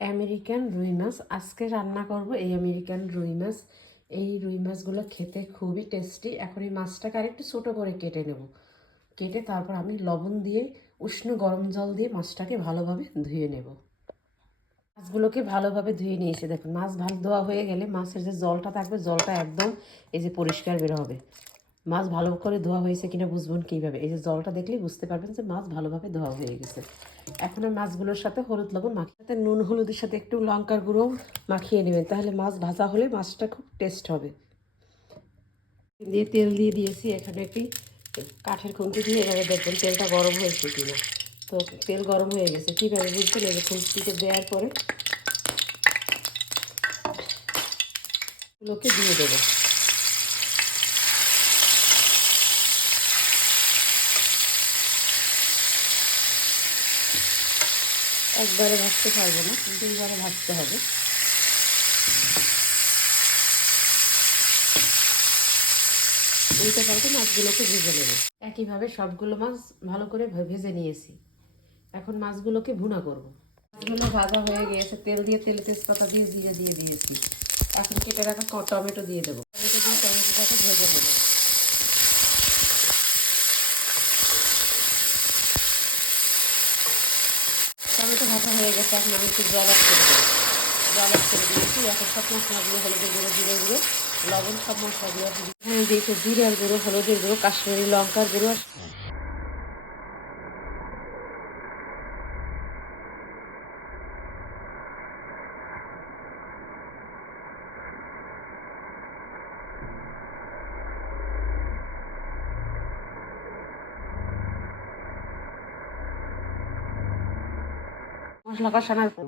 American রুই মাছ আজকে রান্না করব। এই আমেরিকান রুই মাছ, এই রুই মাছগুলো খেতে খুবই টেস্টি। এখন এই মাছটাকে আরেকটু ছোটো করে কেটে নেব। কেটে তারপর আমি লবণ দিয়ে উষ্ণ গরম জল দিয়ে মাছটাকে ভালোভাবে ধুয়ে নেব। মাছগুলোকে ভালোভাবে ধুয়ে নিয়েছি। দেখুন, মাছ ভালো ধোয়া হয়ে গেলে মাছের যে জলটা থাকবে, জলটা একদম এই যে পরিষ্কার বের হবে। মাছ ভালো করে ধোয়া হয়েছে কিনা বুঝবেন কীভাবে, এই যে জলটা দেখলেই বুঝতে পারবেন যে মাছ ভালোভাবে ধোয়া হয়ে গেছে। এখন ওই মাছগুলোর সাথে হলুদ লবণ মাখিয়ে নুন হলুদের সাথে একটু লঙ্কার গুঁড়ো মাখিয়ে নেবেন, তাহলে মাছ ভাজা হলে মাছটা খুব টেস্ট হবে। দিয়ে তেল দিয়ে দিয়েছি, এখানে একটি কাঠের খুন্তি দিয়ে এভাবে দেখবেন তেলটা গরম হয়েছে কিনা। তো তেল গরম হয়ে গেছে, কীভাবে বুঝবেন? এই যে খুন্তিতে দেওয়ার পরে এগুলোকে দিয়ে দেবো। একবারে ভাজতে পারবো না, দুইবারে ভাজতে হবে। উল্টে পাল্টে মাছগুলোকে ভেজে নেব। একইভাবে সবগুলো মাছ ভালো করে ভেজে নিয়েছি। এখন মাছগুলোকে ভুনা করব। মাছগুলো ভাজা হয়ে গিয়েছে, তেল দিয়ে তেলে তেজপাতা দিয়ে জিরে দিয়ে দিয়েছি। এখন কেটে রাখা টমেটো দিয়ে দেবো। টমেটো দিয়ে টমেটোটাকে ভেজে নেব। টমেটো ভাজা হয়ে গেছে, এখন আমি একটু জল অ্যাড করে দেবো। জল অ্যাড করে দিয়েছি। এখন সব মশলাগুলো, হলুদের গুঁড়ো, জিরের গুঁড়ো, লবণ, সব মশলাগুলো এখানে দিয়েছি। জিরের গুঁড়ো, হলুদের গুঁড়ো, কাশ্মীরি লঙ্কার গুঁড়ো, মশলা কষানোর পর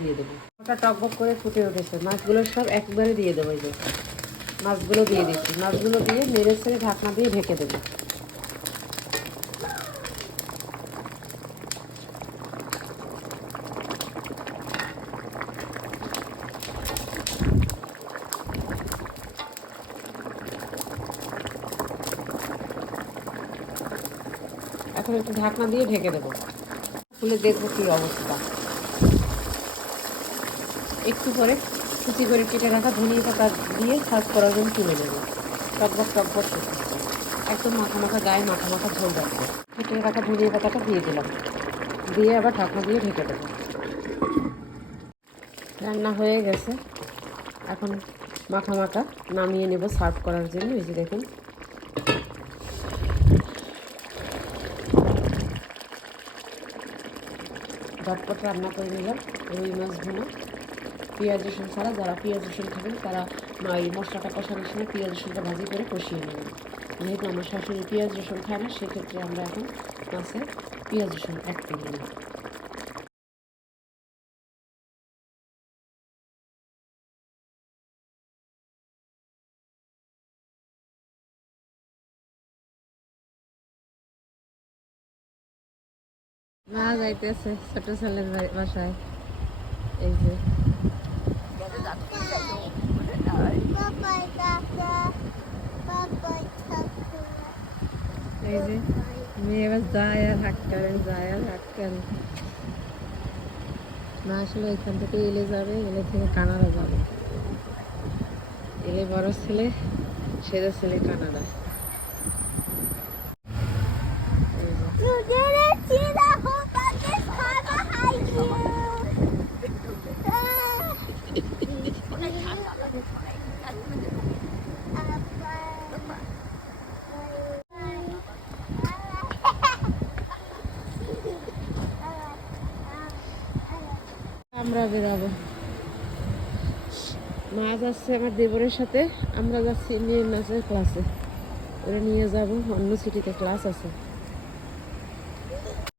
দিয়ে দেবো। ওটা টকবক করে ফুটে উঠেছে, মাছগুলো সব একবারে দিয়ে দেবো। এই যে মাছগুলো দিয়ে দিচ্ছি, মাছগুলো দিয়ে নেড়ে ছেড়ে ঢাকনা দিয়ে ঢেকে দেবো। এখন একটু ঢাকনা দিয়ে ঢেকে দেবো, খুলে দেখবো কী অবস্থা। একটু পরে কুচি করে কেটে রাখা ধনিয়া পাতা দিয়ে সার্ভ করার জন্য তুলে নেবো। টকবক টকবক করতেছে, একদম মাখা মাখা, গায়ে মাখা মাখা ঝোল রাখবো। কেটে রাখা ধনিয়া পাতাটা দিয়ে দিলাম, দিয়ে আবার ঢাকনা দিয়ে ঢেকে দেবো। রান্না হয়ে গেছে, এখন মাখা মাখা নামিয়ে নেব সার্ভ করার জন্য। এই যে দেখুন, ঝটপট রান্না করে নিলাম রুই মাছ ভুনা। পেঁয়াজ রসুন ছাড়া, যারা পেঁয়াজ রসুন খাবেন তারা এই মশলাটা কষানোর সময় পেঁয়াজ রসুনটা ভাজি করে কষিয়ে নেবেন। যেহেতু আমার শাশুড়ি পেঁয়াজ রসুন খায় না, সেক্ষেত্রে আমরা এখন মাছে পেঁয়াজ রসুন অ্যাড করি না। মা যাইতেছে ছোট ছেলের বাসায়। এই যে এই যে মেয়ে এবার যায় আর হাট করেন, যায় আর হাট করেন। না আসলে এখান থেকে এলে যাবে, এলে থেকে কানাডা যাবে। এলে বড় ছেলে, সেরা ছেলে কানাডা। আমরা বেরাবো, মা যাচ্ছে আমার দেবরের সাথে, আমরা যাচ্ছি মেয়ের নাচের ক্লাসে। ওরা নিয়ে যাব, অন্য সিটিতে ক্লাস আছে।